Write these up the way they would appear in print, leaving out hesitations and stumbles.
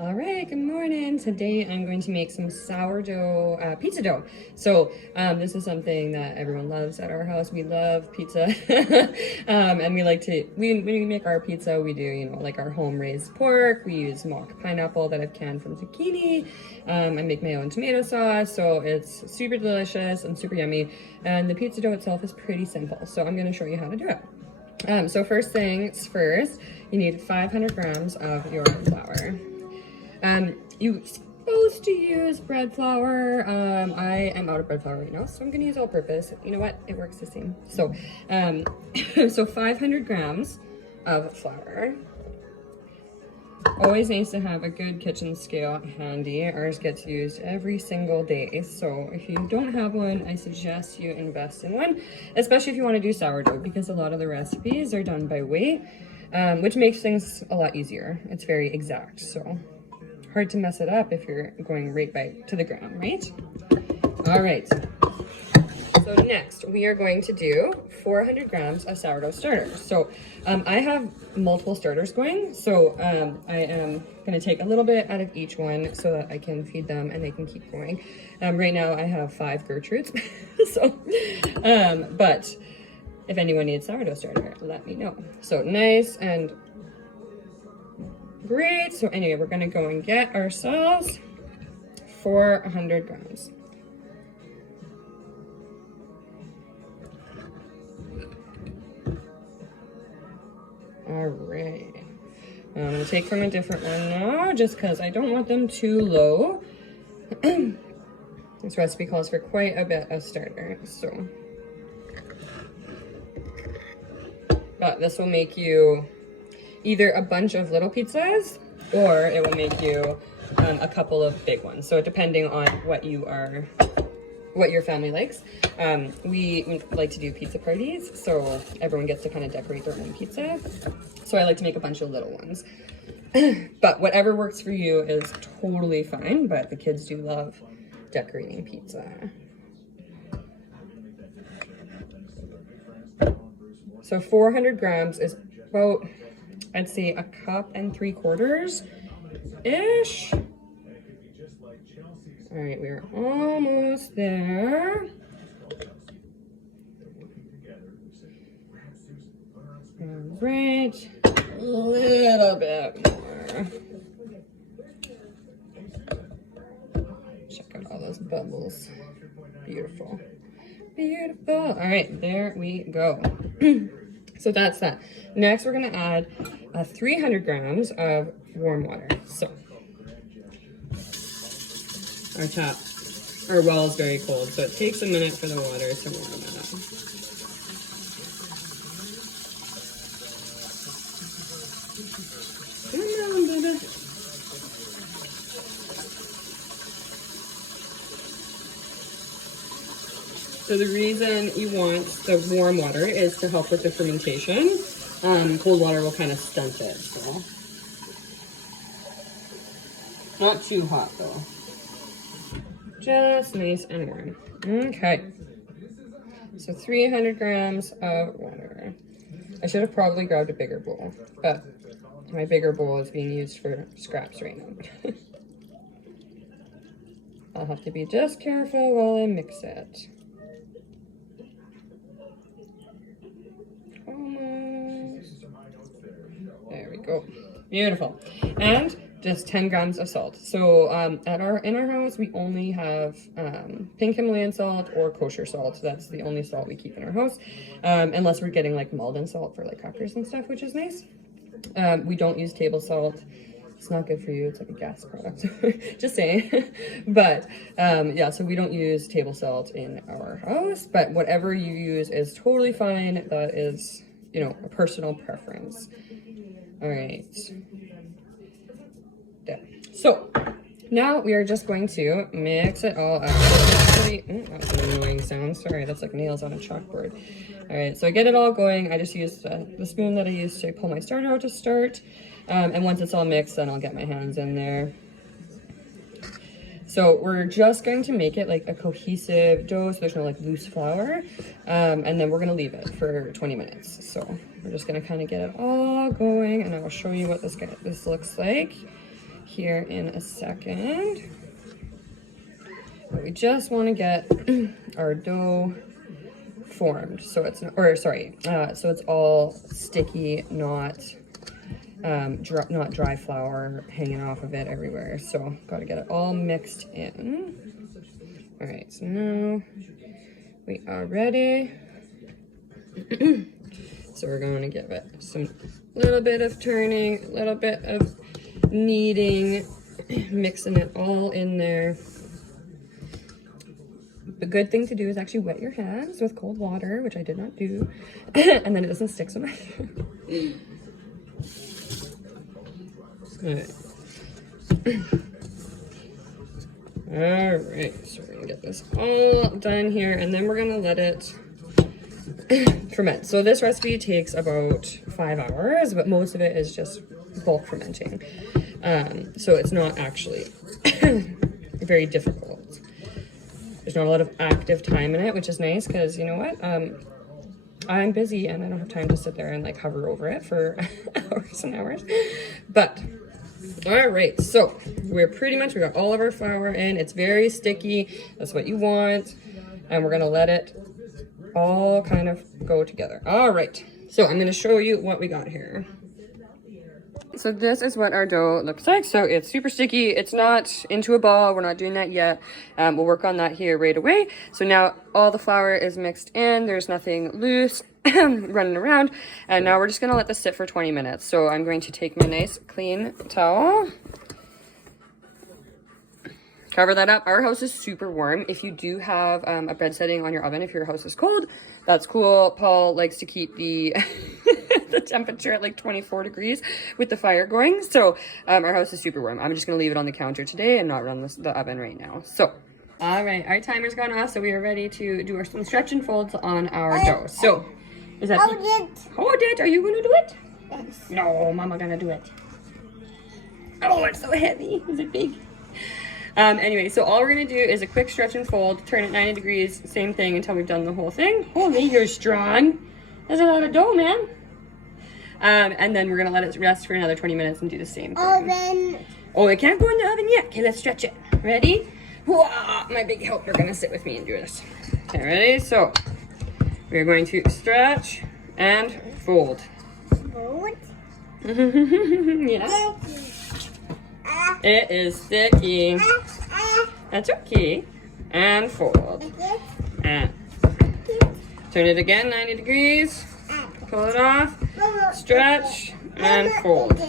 All right, good morning. Today I'm going to make some sourdough pizza dough. So this is something that everyone loves at our house. We love pizza. And we like to, when we make our pizza, we do, like our home raised pork. We use mock pineapple that I've canned from zucchini. I make my own tomato sauce. So it's super delicious and super yummy. And the pizza dough itself is pretty simple. So I'm going to show you how to do it. So first things first, you need 500 grams of your flour. You're supposed to use bread flour. I am out of bread flour right now, so I'm gonna use all purpose. You know what? It works the same. So, so 500 grams of flour. Always nice to have a good kitchen scale handy. Ours gets used every single day. So if you don't have one, I suggest you invest in one, especially if you want to do sourdough, because a lot of the recipes are done by weight, which makes things a lot easier. It's very exact, so hard to mess it up if you're going right to the gram, right? All right. So next, we are going to do 400 grams of sourdough starter. So I have multiple starters going, so I am going to take a little bit out of each one so that I can feed them and they can keep going. Right now I have 5 Gertrudes, so, but if anyone needs sourdough starter, let me know. So nice and great. So anyway, we're going to go and get ourselves 400 grams. All right. I'm going to take from a different one now, just because I don't want them too low. This recipe calls for quite a bit of starter, so. But this will make you either a bunch of little pizzas, or it will make you a couple of big ones. So depending on what your family likes. We like to do pizza parties, so everyone gets to kind of decorate their own pizza. So I like to make a bunch of little ones. But whatever works for you is totally fine, but the kids do love decorating pizza. So 400 grams is about, I'd say, 1 3/4 ish. All right, we're almost there. All right, a little bit more. Check out all those bubbles. Beautiful, beautiful. All right, there we go. So that's that. Next, we're gonna add 300 grams of warm water. So our well is very cold, so it takes a minute for the water to warm it up. Come on, baby. So the reason you want the warm water is to help with the fermentation. Cold water will kind of stunt it, so. Not too hot though. Just nice and warm. Okay. So 300 grams of water. I should have probably grabbed a bigger bowl, but my bigger bowl is being used for scraps right now. I'll have to be just careful while I mix it. Almost. There we go. Beautiful. And just 10 grams of salt. So in our house, we only have pink Himalayan salt or kosher salt. That's the only salt we keep in our house, unless we're getting like Malden salt for like crackers and stuff, which is nice. We don't use table salt. It's not good for you. It's like a gas product. Just saying. But yeah, so we don't use table salt in our house, but whatever you use is totally fine. That is, a personal preference. All right. There. So now we are just going to mix it all up. That was an annoying sound. Sorry, that's like nails on a chalkboard. All right, so I get it all going. I just used the spoon that I used to pull my starter out to start. And once it's all mixed, then I'll get my hands in there. So we're just going to make it like a cohesive dough, so there's no like loose flour. And then we're gonna leave it for 20 minutes. So we're just gonna kind of get it all going, and I will show you what this looks like here in a second. But we just want to get our dough formed, so it's so it's all sticky, not dry flour hanging off of it everywhere. So got to get it all mixed in. All right, so now we are ready. So we're going to give it some little bit of turning, a little bit of kneading, mixing it all in there. The good thing to do is actually wet your hands with cold water, which I did not do, and then it doesn't stick so much. All right, so we're gonna get this all done here, and then we're gonna let it ferment. So this recipe takes about 5 hours, but most of it is just bulk fermenting. So it's not actually very difficult. There's not a lot of active time in it, which is nice because you know what? I'm busy and I don't have time to sit there and like hover over it for hours and hours. But all right, so we got all of our flour in. It's very sticky. That's what you want. And we're gonna let it all kind of go together. All right, so I'm gonna show you what we got here. So this is what our dough looks like. So it's super sticky. It's not into a ball. We're not doing that yet. We'll work on that here right away. So now all the flour is mixed in. There's nothing loose running around. And now we're just going to let this sit for 20 minutes. So I'm going to take my nice clean towel. Cover that up. Our house is super warm. If you do have a bread setting on your oven, if your house is cold, that's cool. Paul likes to keep the the temperature at like 24 degrees with the fire going. So our house is super warm. I'm just going to leave it on the counter today and not run the oven right now. So, all right, our timer's gone off. So we are ready to do some stretch and folds on our dough. So, is that Hold it. Hold it. Are you going to do it? Yes. No, Mama gonna do it. Oh, it's so heavy. Is it big? Anyway, so all we're gonna do is a quick stretch and fold, turn it 90 degrees, same thing until we've done the whole thing. Holy, you're strong. There's a lot of dough, man. And then we're gonna let it rest for another 20 minutes and do the same thing. Oven. Oh, it can't go in the oven yet. Okay, let's stretch it. Ready? Whoa, my big helper gonna sit with me and do this. Okay, ready? So, we're going to stretch and fold. Fold. Yeah. It is sticky. That's okay. And fold. And turn it again 90 degrees. Pull it off. Stretch and fold.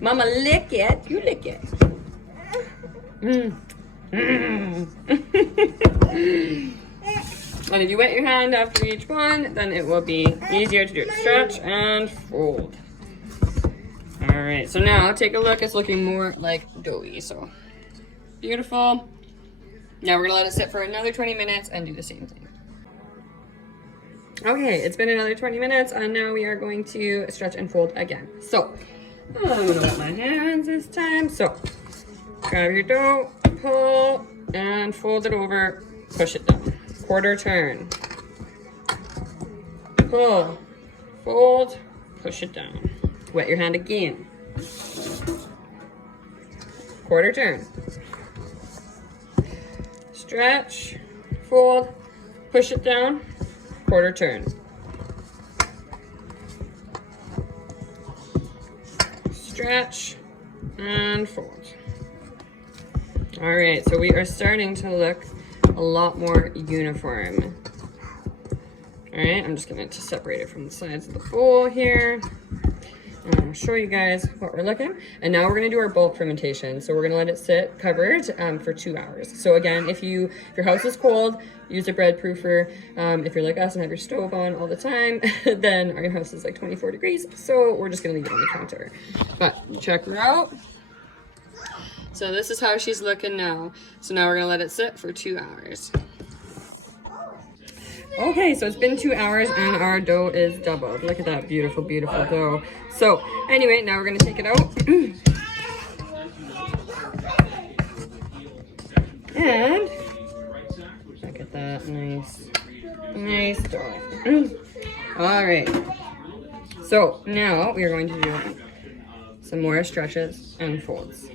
Mama, lick it. You lick it. And if you wet your hand after each one, then it will be easier to do it. Stretch and fold. All right, so now take a look. It's looking more like doughy, so beautiful. Now we're gonna let it sit for another 20 minutes and do the same thing. Okay, it's been another 20 minutes, and now we are going to stretch and fold again. So I'm gonna wet my hands this time. So grab your dough, pull, and fold it over, push it down. Quarter turn. Pull, fold, push it down. Wet your hand again. Quarter turn. Stretch, fold, push it down, quarter turn. Stretch and fold. All right, so we are starting to look a lot more uniform. All right, I'm just going to separate it from the sides of the bowl here. And I'll show you guys what we're looking. And now we're going to do our bulk fermentation. So we're going to let it sit covered for 2 hours. So again, if your house is cold, use a bread proofer. If you're like us and have your stove on all the time, then our house is like 24 degrees. So we're just going to leave it on the counter. But check her out. So this is how she's looking now. So now we're going to let it sit for 2 hours. Okay, so it's been 2 hours and our dough is doubled. Look at that beautiful, beautiful dough. So anyway, now we're gonna take it out. And look at that, nice dough. All right, so now we are going to do some more stretches and folds.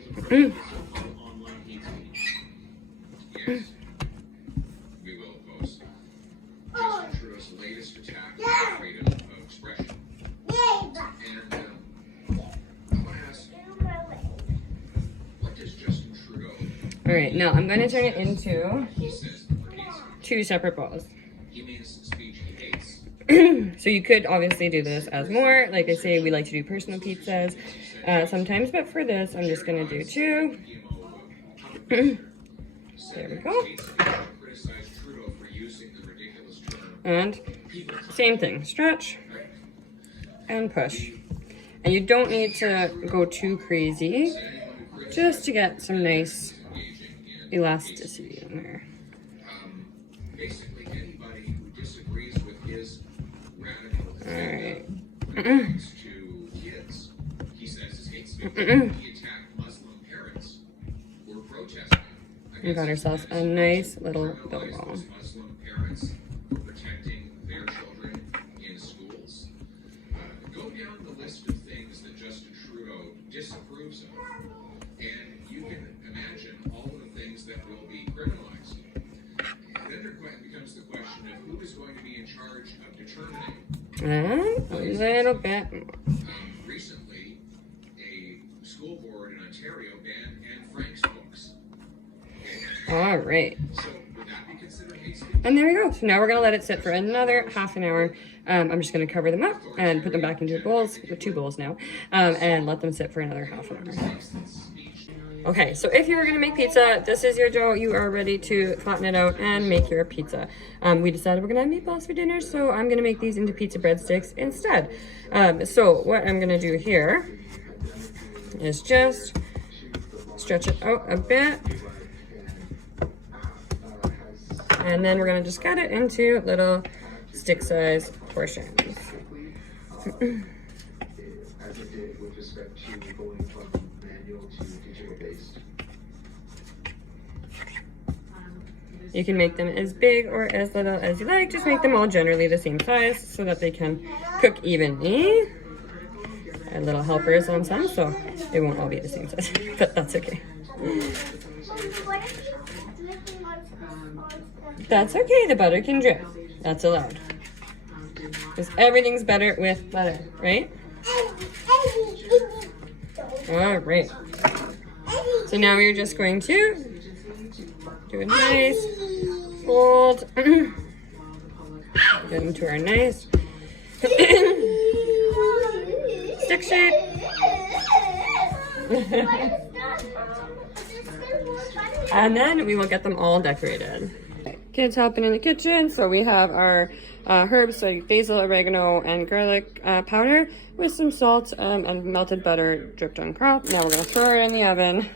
All right, now I'm going to turn it into 2 separate balls. So you could obviously do this as more. Like I say, we like to do personal pizzas sometimes, but for this, I'm just going to do 2. There we go. And same thing, stretch and push. And you don't need to go too crazy, just to get some nice elasticity in there. All right. We got ourselves a nice little dough ball. Disapproves of, and you can imagine all of the things that will be criminalized. And then there becomes the question of who is going to be in charge of determining. And a little bit more. Recently, a school board in Ontario banned Anne Frank's books. All right. So would that be considered hate speech? And there we go. So now we're gonna let it sit for another half an hour. I'm just gonna cover them up and put them back into bowls, 2 bowls now, and let them sit for another half an hour. Okay, so if you were gonna make pizza, this is your dough. You are ready to flatten it out and make your pizza. We decided we're gonna have meatballs for dinner, so I'm gonna make these into pizza breadsticks instead. So what I'm gonna do here is just stretch it out a bit. And then we're gonna just cut it into little stick-size portions. You can make them as big or as little as you like. Just make them all generally the same size so that they can cook evenly. And little helpers on some, so they won't all be the same size, but that's okay. That's okay, the butter can drip. That's allowed. Because everything's better with butter, right? All right. So now we're just going to do a nice fold. Get into our nice stick shape. And then we will get them all decorated. Kids helping in the kitchen, so we have our herbs, so basil, oregano, and garlic powder with some salt and melted butter dripped on top. Now we're gonna throw it in the oven